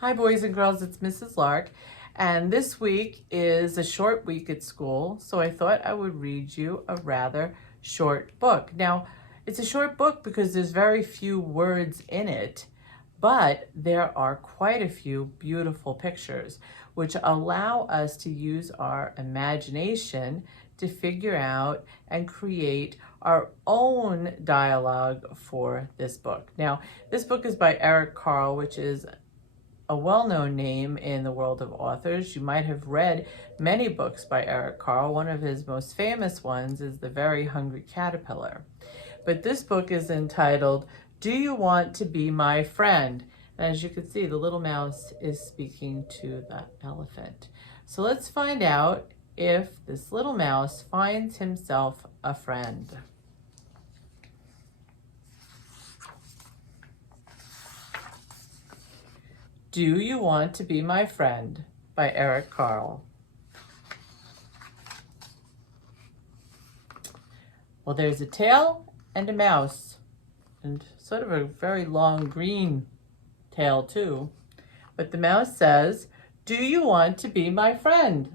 Hi boys and girls, it's Mrs. Lark, and this week is a short week at school, so I thought I would read you a rather short book. Now, it's a short book because there's very few words in it, but there are quite a few beautiful pictures which allow us to use our imagination to figure out and create our own dialogue for this book. Now, this book is by Carle, which is a well-known name in the world of authors. You might have read many books by Carle. One of his most famous ones is The Very Hungry Caterpillar. But this book is entitled, Do You Want to Be My Friend? And as you can see, the little mouse is speaking to the elephant. So let's find out if this little mouse finds himself a friend. Do You Want to Be My Friend by Carle. Well, there's a tail and a mouse, and sort of a very long green tail too. But the mouse says, do you want to be my friend?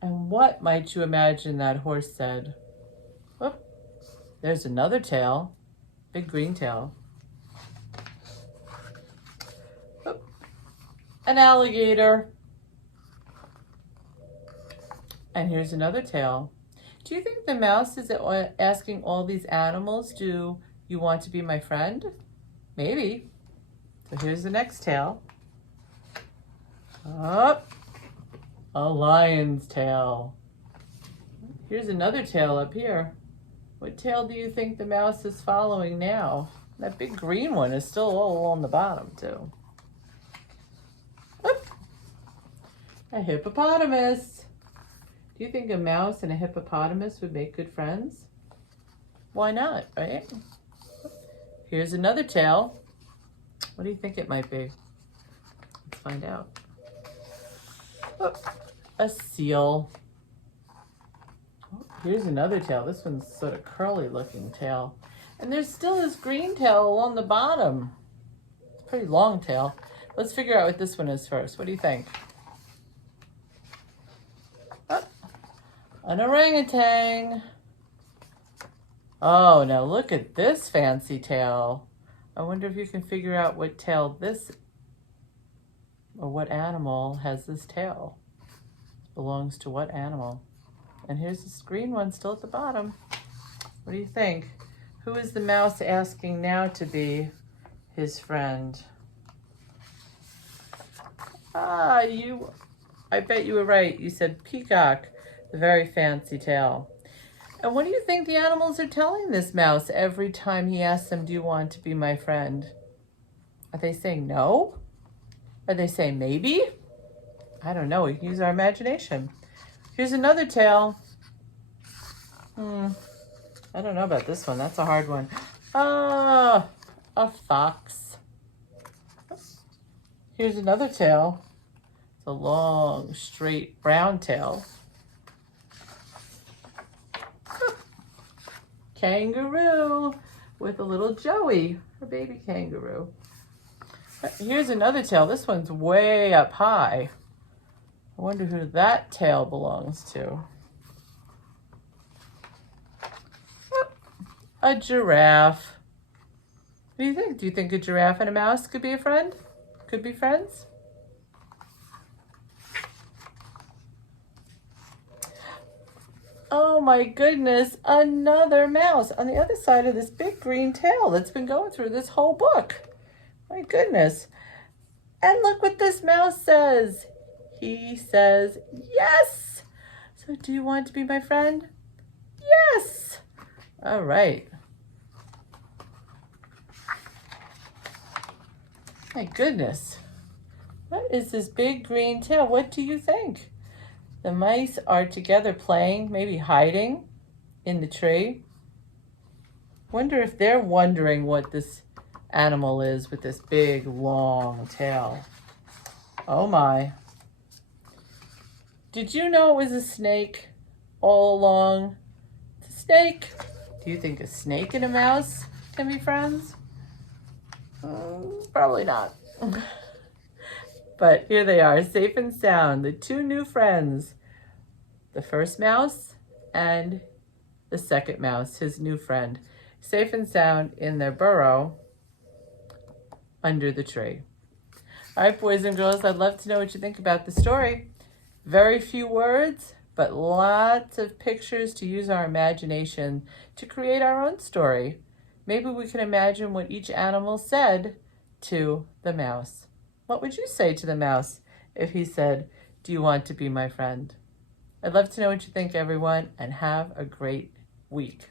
And what might you imagine that horse said? Whoop. There's another tail, big green tail. Oop. An alligator. And here's another tail. Do you think the mouse is asking all these animals, do you want to be my friend? Maybe. So here's the next tail. Up. A lion's tail. Here's another tail up here. What tail do you think the mouse is following now? That big green one is still all along the bottom too. Oop. A hippopotamus. Do you think a mouse and a hippopotamus would make good friends? Why not, right? Here's another tail. What do you think it might be? Let's find out. Oop. A seal. Here's another tail. This one's sort of curly looking tail. And there's still this green tail along the bottom. It's a pretty long tail. Let's figure out what this one is first. What do you think? Oh, an orangutan. Oh, now look at this fancy tail. I wonder if you can figure out what tail this, or what animal has this tail. Belongs to what animal? And here's this green one still at the bottom. What do you think? Who is the mouse asking now to be his friend? I bet you were right. You said peacock, the very fancy tail. And what do you think the animals are telling this mouse every time he asks them, do you want to be my friend? Are they saying no? Are they saying maybe? I don't know. We can use our imagination. Here's another tail. I don't know about this one. That's a hard one. A fox. Here's another tail. It's a long, straight brown tail. Kangaroo with a little Joey, her baby kangaroo. Here's another tail. This one's way up high. I wonder who that tail belongs to. A giraffe. What do you think? Do you think a giraffe and a mouse could be a friend? Could be friends? Oh my goodness, another mouse on the other side of this big green tail that's been going through this whole book. My goodness. And look what this mouse says. He says, yes. So do you want to be my friend? Yes. All right. My goodness. What is this big green tail? What do you think? The mice are together playing, maybe hiding in the tree. Wonder if they're wondering what this animal is with this big, long tail. Oh my. Did you know it was a snake all along? It's a snake. Do you think a snake and a mouse can be friends? Probably not. But here they are, safe and sound, the two new friends. The first mouse and the second mouse, his new friend, safe and sound in their burrow under the tree. All right, boys and girls, I'd love to know what you think about the story. Very few words, but lots of pictures to use our imagination to create our own story. Maybe we can imagine what each animal said to the mouse. What would you say to the mouse if he said, "Do you want to be my friend?" I'd love to know what you think, everyone, and have a great week.